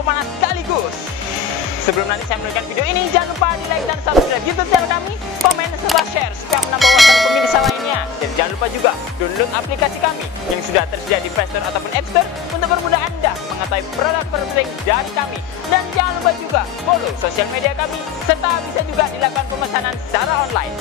pemanas sekaligus. Sebelum nanti saya memberikan video ini, jangan lupa di like dan subscribe YouTube channel kami, komen serta share supaya menambah wawasan pemirsa lainnya. Dan jangan lupa juga download aplikasi kami yang sudah tersedia di Play Store ataupun App Store untuk mempermudah Anda mengetahui produk-produk dari kami. Dan jangan lupa juga follow sosial media kami serta bisa juga dilakukan pemesanan secara online.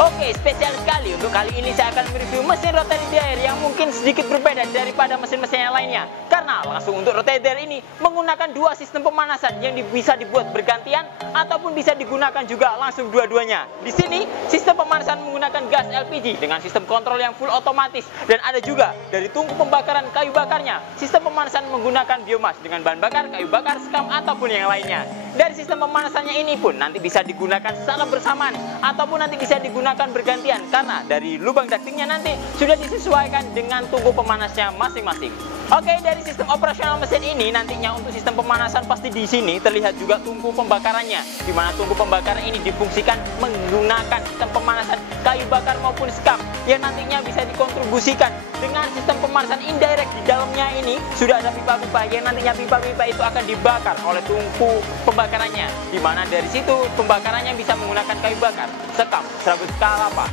Oke, spesial sekali untuk kali ini saya akan mereview mesin rotary dryer yang mungkin sedikit berbeda daripada mesin-mesin yang lainnya. Karena langsung untuk rotary dryer ini menggunakan dua sistem pemanasan yang bisa dibuat bergantian ataupun bisa digunakan juga langsung dua-duanya. Di sini sistem pemanasan menggunakan gas LPG dengan sistem kontrol yang full otomatis, dan ada juga dari tungku pembakaran kayu bakarnya sistem pemanasan menggunakan biomas dengan bahan bakar kayu bakar, sekam ataupun yang lainnya. Dari sistem pemanasannya ini pun nanti bisa digunakan secara bersamaan ataupun nanti bisa digunakan bergantian karena dari lubang ductingnya nanti sudah disesuaikan dengan tungku pemanasnya masing-masing. Oke, dari sistem operasional mesin ini nantinya untuk sistem pemanasan pasti di sini terlihat juga tungku pembakarannya, di mana tungku pembakaran ini difungsikan menggunakan sistem pemanasan kayu bakar maupun sekam yang nantinya bisa dikontribusikan dengan sistem pemanasan indirect. Di dalamnya ini sudah ada pipa-pipa yang nantinya pipa-pipa itu akan dibakar oleh tungku pembakarannya, di mana dari situ pembakarannya bisa menggunakan kayu bakar, sekam, serabut kelapa,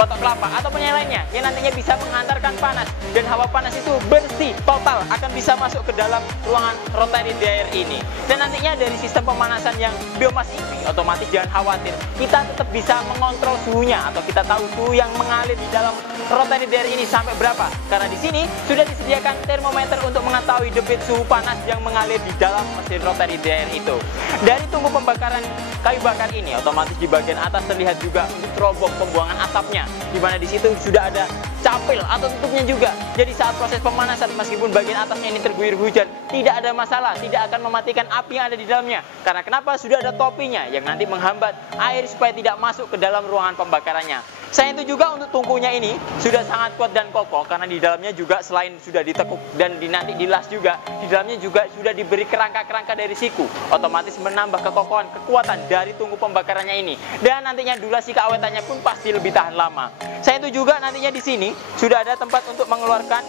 batok kelapa ataupun yang lainnya yang nantinya bisa menghantarkan panas, dan hawa panas itu bersih total akan bisa masuk ke dalam ruangan rotary dryer ini. Dan nantinya dari sistem pemanasan yang biomas ini otomatis jangan khawatir, kita tetap bisa mengontrol suhunya atau kita tahu suhu yang mengalir di dalam rotary dryer ini sampai berapa, karena di sini sudah disediakan termometer untuk mengetahui debit suhu panas yang mengalir di dalam mesin rotary dryer itu. Dari tungku pembakaran kayu bakar ini otomatis di bagian atas terlihat juga untuk terobong pembuangan asapnya, di mana di situ sudah ada capil atau tutupnya juga. Jadi saat proses pemanasan meskipun bagian atasnya ini terguyur hujan, tidak ada masalah, tidak akan mematikan api yang ada di dalamnya. Karena kenapa? Sudah ada topinya yang nanti menghambat air supaya tidak masuk ke dalam ruangan pembakarannya. Selain itu juga untuk tungkunya ini sudah sangat kuat dan kokoh karena di dalamnya juga selain sudah ditekuk dan nanti dilas juga, di dalamnya juga sudah diberi kerangka-kerangka dari siku, otomatis menambah kekokohan kekuatan dari tungku pembakarannya ini, dan nantinya durasi keawetannya pun pasti lebih tahan lama. Selain itu juga nantinya di sini sudah ada tempat untuk mengeluarkan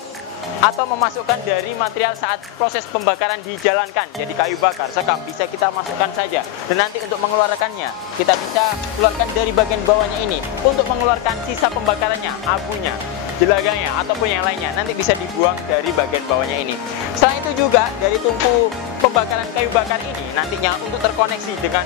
atau memasukkan dari material saat proses pembakaran dijalankan. Jadi kayu bakar, sekam bisa kita masukkan saja, dan nanti untuk mengeluarkannya kita bisa keluarkan dari bagian bawahnya ini untuk mengeluarkan sisa pembakarannya, abunya, jelaganya ataupun yang lainnya nanti bisa dibuang dari bagian bawahnya ini. Selain itu juga dari tungku pembakaran kayu bakar ini nantinya untuk terkoneksi dengan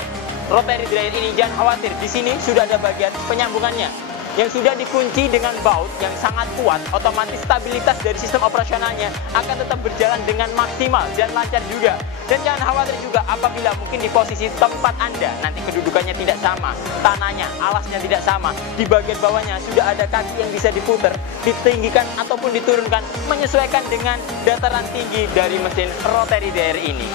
rotary dryer ini jangan khawatir, di sini sudah ada bagian penyambungannya yang sudah dikunci dengan baut yang sangat kuat. Otomatis stabilitas dari sistem operasionalnya akan tetap berjalan dengan maksimal dan lancar juga. Dan jangan khawatir juga apabila mungkin di posisi tempat Anda nanti kedudukannya tidak sama, tanahnya, alasnya tidak sama, di bagian bawahnya sudah ada kaki yang bisa diputar, ditinggikan ataupun diturunkan menyesuaikan dengan dataran tinggi dari mesin rotary dryer ini.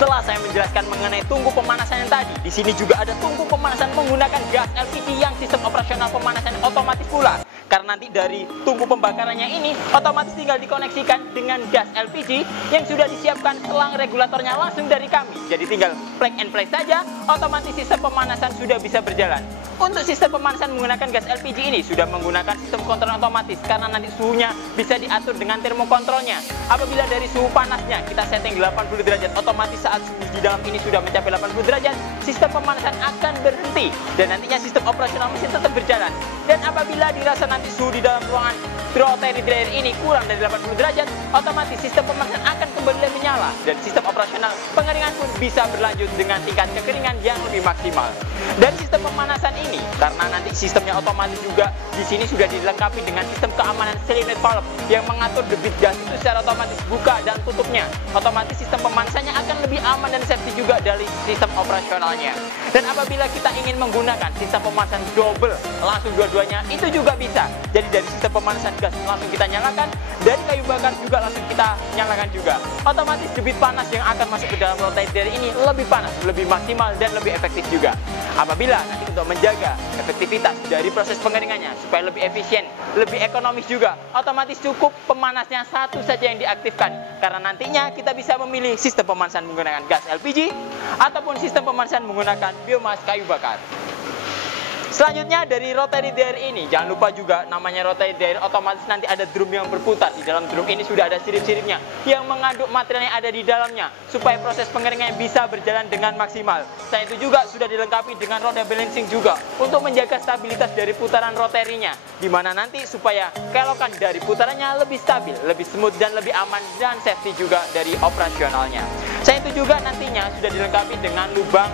Setelah saya menjelaskan mengenai tungku pemanasan yang tadi, di sini juga ada tungku pemanasan menggunakan gas LPG yang sistem operasional pemanasan otomatis pula. Karena nanti dari tungku pembakarannya ini otomatis tinggal dikoneksikan dengan gas LPG yang sudah disiapkan selang regulatornya langsung dari kami. Jadi tinggal plug and play saja, otomatis sistem pemanasan sudah bisa berjalan. Untuk sistem pemanasan menggunakan gas LPG ini sudah menggunakan sistem kontrol otomatis karena nanti suhunya bisa diatur dengan termokontrolnya. Apabila dari suhu panasnya kita setting 80 derajat, otomatis saat suhu di dalam ini sudah mencapai 80 derajat, sistem pemanasan akan berhenti dan nantinya sistem operasional mesin tetap berjalan. Dan apabila dirasa nanti suhu di dalam ruangan rotary dryer ini kurang dari 80 derajat, otomatis sistem pemanasan akan kembali menyala dan sistem operasional pengeringan pun bisa berlanjut dengan tingkat kekeringan yang lebih maksimal. Dan sistem pemanasan ini karena nanti sistemnya otomatis juga di sini sudah dilengkapi dengan sistem keamanan cylinder valve yang mengatur debit gas itu secara otomatis buka dan tutupnya. Otomatis sistem pemanasannya akan lebih aman dan safety juga dari sistem operasionalnya. Dan apabila kita ingin menggunakan sistem pemanasan double langsung dua-duanya itu juga bisa. Jadi dari sistem pemanasan gas langsung kita nyalakan, dari kayu bakar juga langsung kita nyalakan juga. Otomatis debit panas yang akan masuk ke dalam rotator ini lebih panas, lebih maksimal dan lebih efektif juga. Apabila nanti untuk menjaga efektivitas dari proses pengeringannya supaya lebih efisien, lebih ekonomis juga, otomatis cukup pemanasnya satu saja yang diaktifkan. Karena nantinya kita bisa memilih sistem pemanasan menggunakan gas LPG ataupun sistem pemanasan menggunakan biomas kayu bakar. Selanjutnya dari rotary dryer ini, jangan lupa juga namanya rotary dryer, otomatis nanti ada drum yang berputar. Di dalam drum ini sudah ada sirip-siripnya yang mengaduk material yang ada di dalamnya supaya proses pengeringan bisa berjalan dengan maksimal. Selain itu juga sudah dilengkapi dengan roda balancing juga untuk menjaga stabilitas dari putaran rotarynya, dimana nanti supaya kelokan dari putarannya lebih stabil, lebih smooth dan lebih aman dan safety juga dari operasionalnya. Selain itu juga nantinya sudah dilengkapi dengan lubang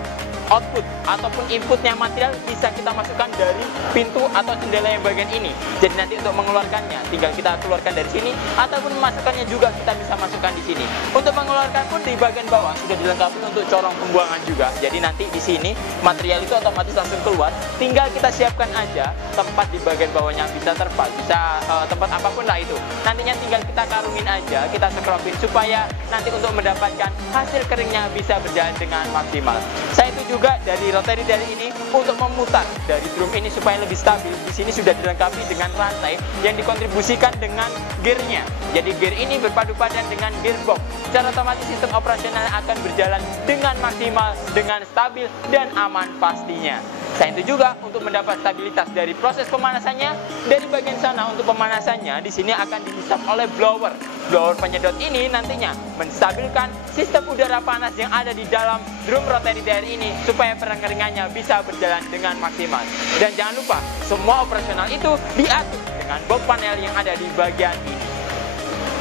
output ataupun inputnya material bisa kita masukkan dari pintu atau jendela yang bagian ini. Jadi nanti untuk mengeluarkannya tinggal kita keluarkan dari sini ataupun memasukkannya juga kita bisa masukkan di sini. Untuk mengeluarkan pun di bagian bawah sudah dilengkapi untuk corong pembuangan juga. Jadi nanti di sini material itu otomatis langsung keluar. Tinggal kita siapkan aja tempat di bagian bawahnya, bisa terpal, bisa tempat apapun lah itu. Nantinya tinggal kita karungin aja, kita sekropin supaya nanti untuk mendapatkan hasil keringnya bisa berjalan dengan maksimal. Saya itu juga dari rotary dryer ini untuk memutar dari drum ini supaya lebih stabil. Di sini sudah dilengkapi dengan rantai yang dikontribusikan dengan gearnya. Jadi gear ini berpadu padan dengan gearbox. Secara otomatis sistem operasional akan berjalan dengan maksimal, dengan stabil dan aman pastinya. Selain itu juga untuk mendapat stabilitas dari proses pemanasannya, dari bagian sana untuk pemanasannya di sini akan dihisap oleh blower. Blower penyedot ini nantinya menstabilkan sistem udara panas yang ada di dalam drum rotary dryer ini supaya pengeringannya bisa berjalan dengan maksimal. Dan jangan lupa semua operasional itu diatur dengan box panel yang ada di bagian ini.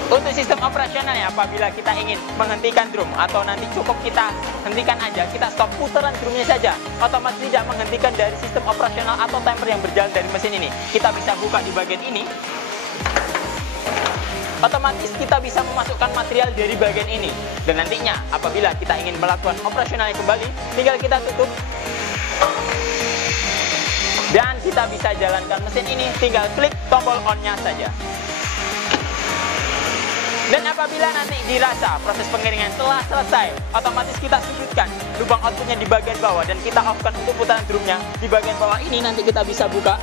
Untuk sistem operasionalnya, apabila kita ingin menghentikan drum atau nanti cukup kita hentikan aja, kita stop putaran drumnya saja, otomatis tidak menghentikan dari sistem operasional atau timer yang berjalan dari mesin ini. Kita bisa buka di bagian ini, otomatis kita bisa memasukkan material dari bagian ini. Dan nantinya apabila kita ingin melakukan operasionalnya kembali, tinggal kita tutup dan kita bisa jalankan mesin ini, tinggal klik tombol on-nya saja. Dan apabila nanti dirasa proses pengeringan telah selesai, otomatis kita sudutkan lubang outputnya di bagian bawah dan kita off-kan untuk putaran drumnya. Di bagian bawah ini nanti kita bisa buka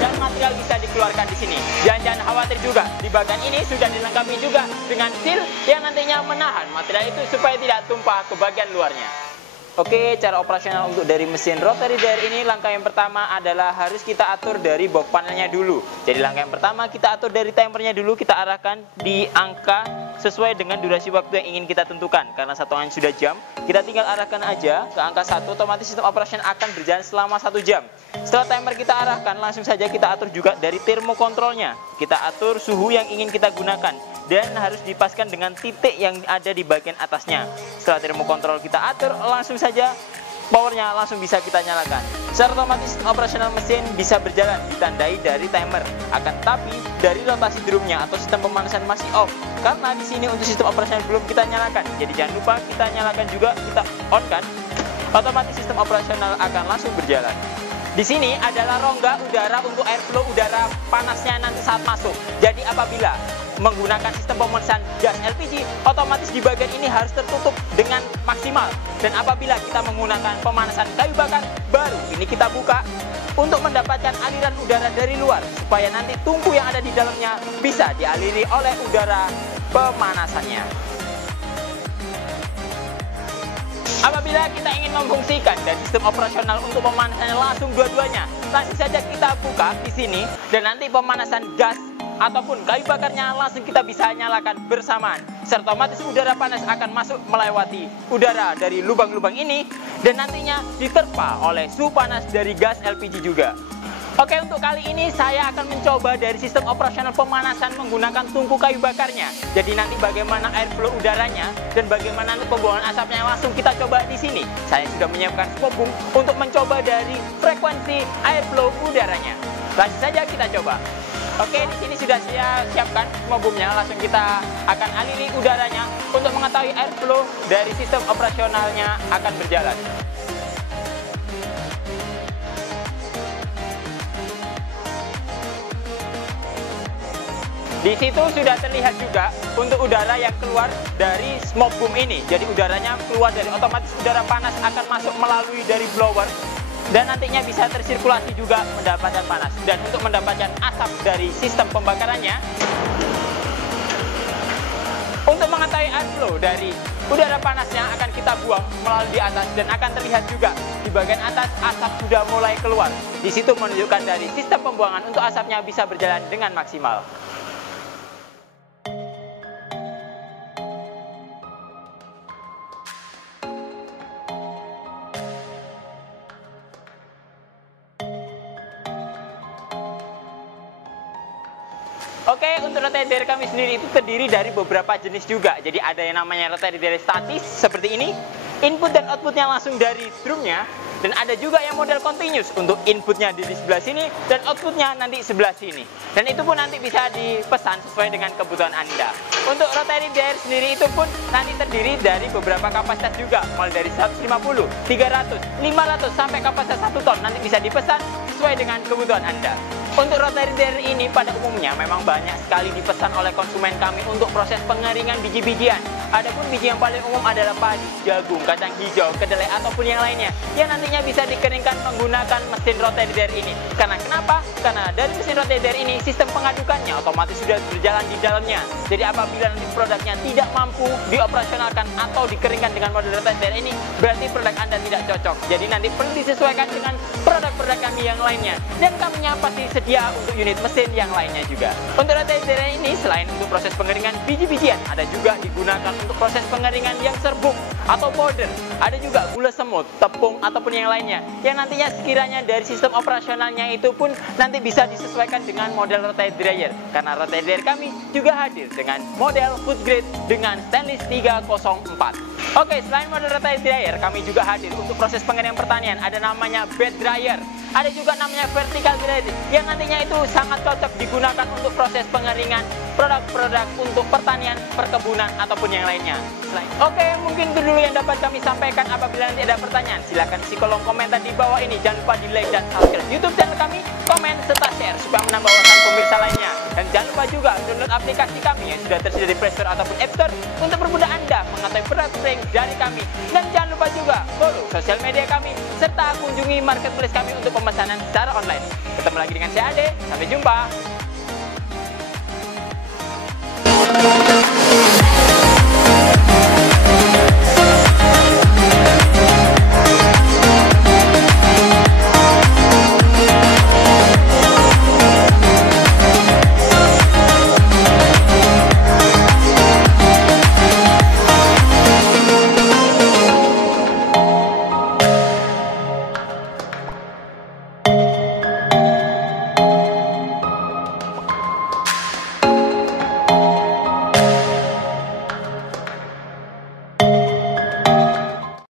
dan material bisa dikeluarkan di sini. Dan jangan khawatir juga, di bagian ini sudah dilengkapi juga dengan seal yang nantinya menahan material itu supaya tidak tumpah ke bagian luarnya. Oke, cara operasional untuk dari mesin rotary dryer ini, langkah yang pertama adalah harus kita atur dari box panelnya dulu. Jadi langkah yang pertama kita atur dari timernya dulu, kita arahkan di angka sesuai dengan durasi waktu yang ingin kita tentukan. Karena satuannya sudah jam, kita tinggal arahkan aja ke angka 1, otomatis sistem operation akan berjalan selama 1 jam. Setelah timer kita arahkan, langsung saja kita atur juga dari termokontrolnya. Kita atur suhu yang ingin kita gunakan dan harus dipaskan dengan titik yang ada di bagian atasnya. Setelah termokontrol kita atur, langsung saja powernya langsung bisa kita nyalakan. Secara otomatis operasional mesin bisa berjalan ditandai dari timer. Akan tetapi dari rotasi drumnya atau sistem pemanasan masih off, karena di sini untuk sistem operasional belum kita nyalakan. Jadi jangan lupa kita nyalakan juga, kita on kan, otomatis sistem operasional akan langsung berjalan. Di sini adalah rongga udara untuk airflow udara panasnya nanti saat masuk. Jadi apabila menggunakan sistem pemanasan gas LPG, otomatis di bagian ini harus tertutup dengan maksimal. Dan apabila kita menggunakan pemanasan kayu bakar, baru ini kita buka untuk mendapatkan aliran udara dari luar, supaya nanti tungku yang ada di dalamnya bisa dialiri oleh udara pemanasannya. Apabila kita ingin memfungsikan dan sistem operasional untuk pemanasannya langsung dua-duanya, langsung saja kita buka di sini dan nanti pemanasan gas ataupun kayu bakarnya langsung kita bisa nyalakan bersamaan. Serta otomatis udara panas akan masuk melewati udara dari lubang-lubang ini dan nantinya diterpa oleh suhu panas dari gas LPG juga. Oke, untuk kali ini saya akan mencoba dari sistem operasional pemanasan menggunakan tungku kayu bakarnya. Jadi nanti bagaimana airflow udaranya dan bagaimana pembuangan asapnya langsung kita coba di sini. Saya sudah menyiapkan skopum untuk mencoba dari frekuensi airflow udaranya. Langsung saja kita coba. Oke, di sini sudah saya siapkan skopumnya. Langsung kita akan aliri udaranya untuk mengetahui airflow dari sistem operasionalnya akan berjalan. Di situ sudah terlihat juga untuk udara yang keluar dari smoke boom ini. Jadi udaranya keluar dari otomatis udara panas akan masuk melalui dari blower dan nantinya bisa tersirkulasi juga mendapatkan panas. Dan untuk mendapatkan asap dari sistem pembakarannya, untuk mengetahui airflow dari udara panas yang akan kita buang melalui di atas, dan akan terlihat juga di bagian atas asap sudah mulai keluar. Di situ menunjukkan dari sistem pembuangan untuk asapnya bisa berjalan dengan maksimal. Oke, untuk rotator kami sendiri itu terdiri dari beberapa jenis juga. Jadi ada yang namanya rotator statis seperti ini, input dan outputnya langsung dari drumnya. Dan ada juga yang model continuous, untuk inputnya di sebelah sini dan outputnya nanti sebelah sini. Dan itu pun nanti bisa dipesan sesuai dengan kebutuhan Anda. Untuk rotator sendiri itu pun nanti terdiri dari beberapa kapasitas juga, mulai dari 150, 300, 500 sampai kapasitas 1 ton nanti bisa dipesan sesuai dengan kebutuhan Anda. Untuk rotator ini pada umumnya memang banyak sekali dipesan oleh konsumen kami untuk proses pengeringan biji-bijian. Adapun biji yang paling umum adalah padi, jagung, kacang hijau, kedelai ataupun yang lainnya yang nantinya bisa dikeringkan menggunakan mesin rotator ini. Karena kenapa? Karena dari mesin rotator ini sistem pengadukannya otomatis sudah berjalan di dalamnya. Jadi apabila nanti produknya tidak mampu dioperasionalkan atau dikeringkan dengan model rotator ini, berarti produk Anda tidak cocok. Jadi nanti perlu disesuaikan dengan produk-produk kami yang lainnya. Dan kami pasti sedia untuk unit mesin yang lainnya juga. Untuk rotator ini selain untuk proses pengeringan biji-bijian, ada juga digunakan untuk proses pengeringan yang serbuk atau powder. Ada juga gula semut, tepung ataupun yang lainnya yang nantinya sekiranya dari sistem operasionalnya itu pun nanti bisa disesuaikan dengan model rotator dryer. Karena rotator kami juga hadir dengan model food grade dengan stainless 304. Oke, selain model rotator dryer, kami juga hadir untuk proses pengeringan pertanian. Ada namanya bed dryer. Ada juga namanya vertical dryer yang nantinya itu sangat cocok digunakan untuk proses pengeringan produk-produk untuk pertanian, perkebunan ataupun yang lainnya. Oke, mungkin itu dulu yang dapat kami sampaikan. Apabila nanti ada pertanyaan, silahkan isi kolom komentar di bawah ini. Jangan lupa di like dan subscribe YouTube channel kami, komen serta share supaya menambah wawasan pemirsa lainnya. Dan jangan lupa juga download aplikasi kami yang sudah tersedia di Play Store ataupun App Store untuk mempermudah Anda mengetahui produk-produk dari kami. Dan jangan lupa juga follow sosial media kami serta kunjungi marketplace kami untuk pemesanan secara online. Ketemu lagi dengan saya Ade, sampai jumpa.